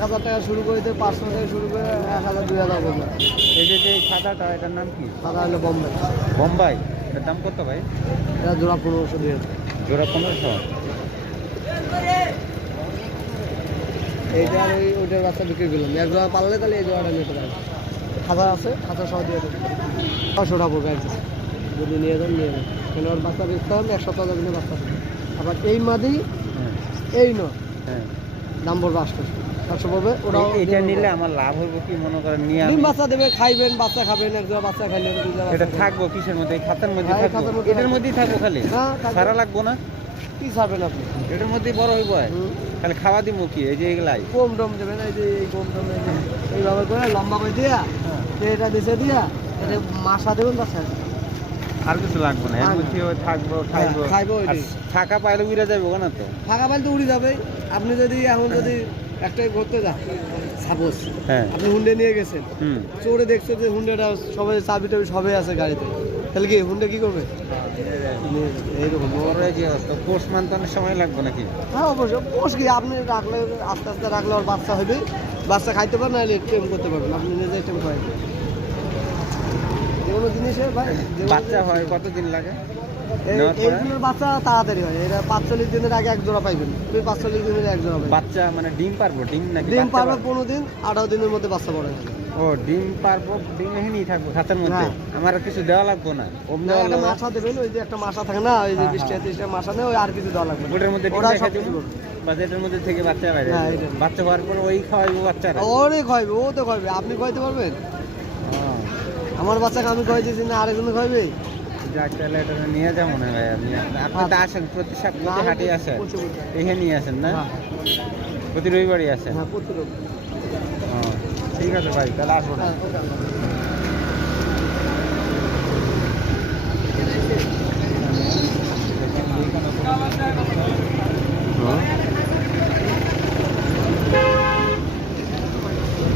এক হাজার টাকা শুরু করে দিয়ে পাঁচশো থেকে শুরু করে এক হাজার দুই হাজার পর্যন্ত এই যে যে সাদাটা এটার নাম কি? সাদা হলো বোম্বে বোম্বাই? এটার দাম কত ভাই? এটা জোড়া পনেরোশো দুই হাজার জোড়া পনেরোশো। এইটা আর ওই ওইটার বাচ্চা বিক্রি করলাম। এক জোড়া পারলে তাহলে এই জোড়াটা নিতে পারবে। খাতা আছে খাতা সহ দিয়ে দেবো। ছশোটা পড়বে একদম। যদি নিয়ে যান নিয়ে যান কেন ওর বাচ্চা বেচতে হবে এক সপ্তাহ যাবে বাচ্চা আবার এই মাদি হ্যাঁ। এই নয়। হ্যাঁ। দাম পড়বে আটশোশো এটা নিলে আমার লাভ হবে কি? মনে করেন নিয়ে ডিম বাচ্চা দেবে খাইবেন বাচ্চা খাবেন এক জোড়া বাচ্চা খাইলেন দুই জোড়া এটা থাকব কিসের মধ্যে? এই খাতার মধ্যে হ্যাঁ, এই থাকব। মধ্যে এটার মধ্যেই থাকব খালি? হ্যাঁ, থাকবে। সারা লাগবো না? কি ছাড়বেন আপনি? এটার মধ্যেই বড় হইব? হুম। খালি খাওয়া দিব কি? এই যে এগুলাই? কম টম দেবেন এই যে এই কম টম এই যে এইভাবে করে লম্বা করে দিয়া যে এটা দিছে দিয়া এটা মাসা দেবেন বাচ্চা আর কিছু লাগবে না? এর না, না। মধ্যে থাকব হ্যাঁ, খাইবো। খাইবো আর ওইটাই। থাকা পাইলে উড়ে যাবে না তো? ফাঁকা পাইলে তো উড়ে যাবে আপনি যদি এখন যদি একটাই ঘুরতে যান সাপোজ হ্যাঁ। আপনি হুন্ডে নিয়ে গেছেন হুম। চোরে দেখছে যে হুন্ডেটা সবাই চাবি টাবি সবাই আছে গাড়িতে তাহলে কি হুন্ডে কি করবে? এইরকম যে পোষ মানতে অনেক সময় লাগবে নাকি? হ্যাঁ অবশ্যই পোষ কি আপনি রাখলে আস্তে আস্তে রাখলে ওর বাচ্চা হবে বাচ্চা খাইতে পারেন নাহলে টেম করতে পারবেন আপনি নিজে টেম করেন। যে কোনো জিনিসে ভাই যে বাচ্চা হয় কতদিন লাগে? এইগুলোর বাচ্চা তাড়াতাড়ি হয়। এটা পাঁচচল্লিশ দিনের আগে এক জোড়া পাইবেন। তুমি পাঁচচল্লিশ দিনের এক জোড়া পাইবেন বাচ্চা মানে ডিম পারব? ডিম নাকি ডিম পারবে পনেরো দিন আঠারো দিনের মধ্যে বাচ্চা বড় ও ডিম পারব ডিম এখানেই থাকব খাতার মধ্যে। আমার কিছু দেওয়া লাগবে না? অমনি একটা আলাদা- দেবেন ওই যে একটা মাসা থাকে না ওই যে হ্যাঁ, হ্যাঁ। নেই ওই আর কিছু দেওয়া লাগবে ওটার মধ্যে ওরা সব থেকে বাচ্চা বাইরে হ্যাঁ। বাচ্চা হওয়ার পর ওই খাওয়াইবো বাচ্চারা? ওরে খাইবে ও তো খাইবে আপনি খাইতে পারবেন? আমার বাচ্চাকে আমি খাইতেছি না আরেকজন খাইবে যাক তাহলে এটা নিয়ে যাব না ভাই আপনি আপনি তো আসেন প্রতি সপ্তাহে হাটে আসেন প্রচুর প্রচুর। এখানে নিয়ে আসেন না হ্যাঁ, প্রতি রবিবারই আসেন হ্যাঁ প্রচুর লোক। ও, ঠিক আছে ভাই তাহলে আসব না হ্যাঁ, ওটা।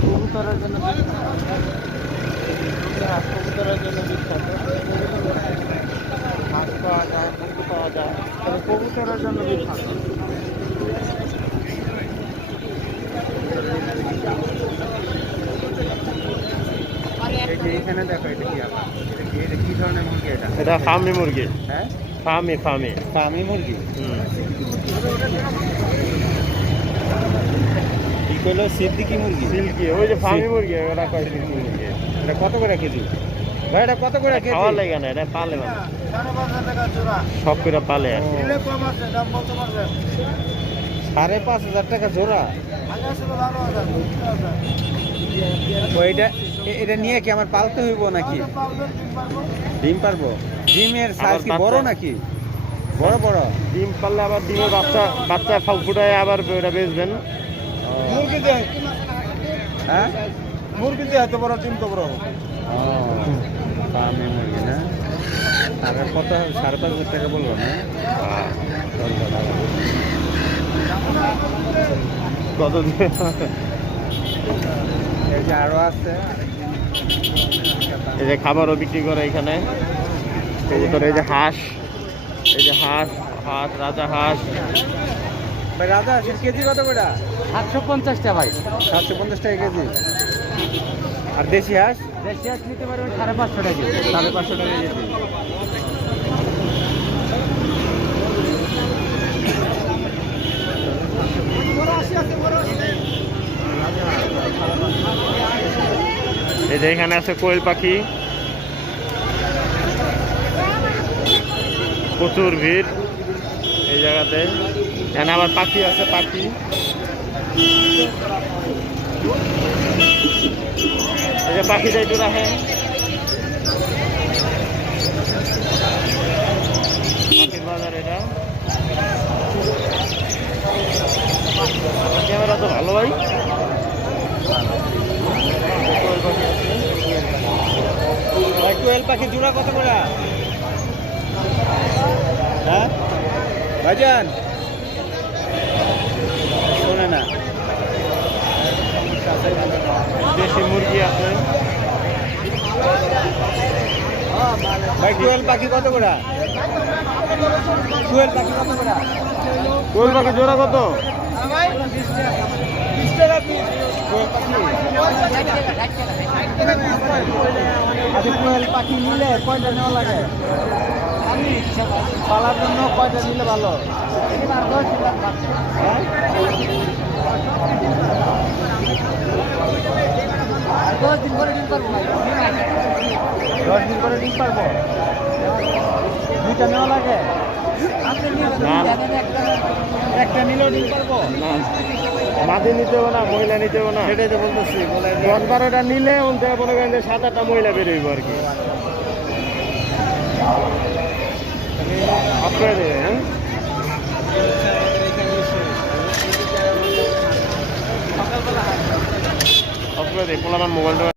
কবুতরের জন্য কবুতরের জন্য জন্য বিখ্যাত এই যে এখানে দেখো এটা কি আবার এটা কি এটা কি ধরনের মুরগি এটা এটা ফার্মি মুরগি হ্যাঁ ফার্মি ফার্মি ফার্মি মুরগি কি কইলো সিদ্দিকি মুরগি সিল্কি ওই যে ফার্মি মুরগি ওরা কয় সিল্কি মুরগি এটা কত করে কেজি? ভাই এটা কত করে কেজি? খাওয়া লাগে না এটা পালে মানে সব করে পালে আর। সাড়ে পাঁচ হাজার টাকা জোড়া। ওইটা এটা নিয়ে কি আমার পালতে হইব নাকি? ডিম পারব। ডিমের সাইজ কি বড় নাকি? বড় বড়। ডিম পারলে আবার ডিমের বাচ্চা বাচ্চা ফাল ফুটায় আবার ওটা বেচবেন। হ্যাঁ? মুরগি দিয়ে এত বড় টিম তো বড় ফার্মে মুরগি না? সাড়ে কত সাড়ে পাঁচ হাজার টাকা বলব না। কত এই যে আরও আছে এই যে খাবারও বিক্রি করে এখানে। কবুতর এই যে হাঁস এই যে হাঁস হাঁস রাজা হাঁস। ভাই রাজা সে কেজি কত করে? সাতশো পঞ্চাশটা ভাই। সাতশো পঞ্চাশ টাকা কেজি। আর দেশি হাঁস? দেশি আজ নিতে পারবেন সাড়ে পাঁচশো টাকা সাড়ে পাঁচশো টাকা এই যে এখানে আছে কোয়েল পাখি। প্রচুর ভিড় এই জায়গাতে। এখানে আবার পাখি আছে পাখি। যে পাখিটা একটু রাখেন বাজার এটা। ক্যামেরা তো ভালো ভাই, কোয়েল পাখি জোড়া কত করে? হ্যাঁ? ভাইজান শোনে না দেশি মুরগি আছে ভাই পাখি কত করে? কোয়েল পাখি কত করে? কোয়েল পাখি জোড়া কত? আচ্ছা পাখি নিলে কয়টা নেওয়া লাগে? পালার জন্য কয়টা নিলে ভালো? হ্যাঁ? দশ দিন করে দিন পারব দশ দিন করে ডিম পারব। দুইটা নেওয়া লাগে। না। একটা নিলেও ডিম পারব। না। নিতে হবে না মহিলা নিতে হবে না। সেটাই তো বলতেছি বলে দশ বারোটা নিলে ওন মনে করেন যে সাত আটটা মহিলা বেরোইব আর কি। হ্যাঁ? অফ পোলাপান মোবাইলটা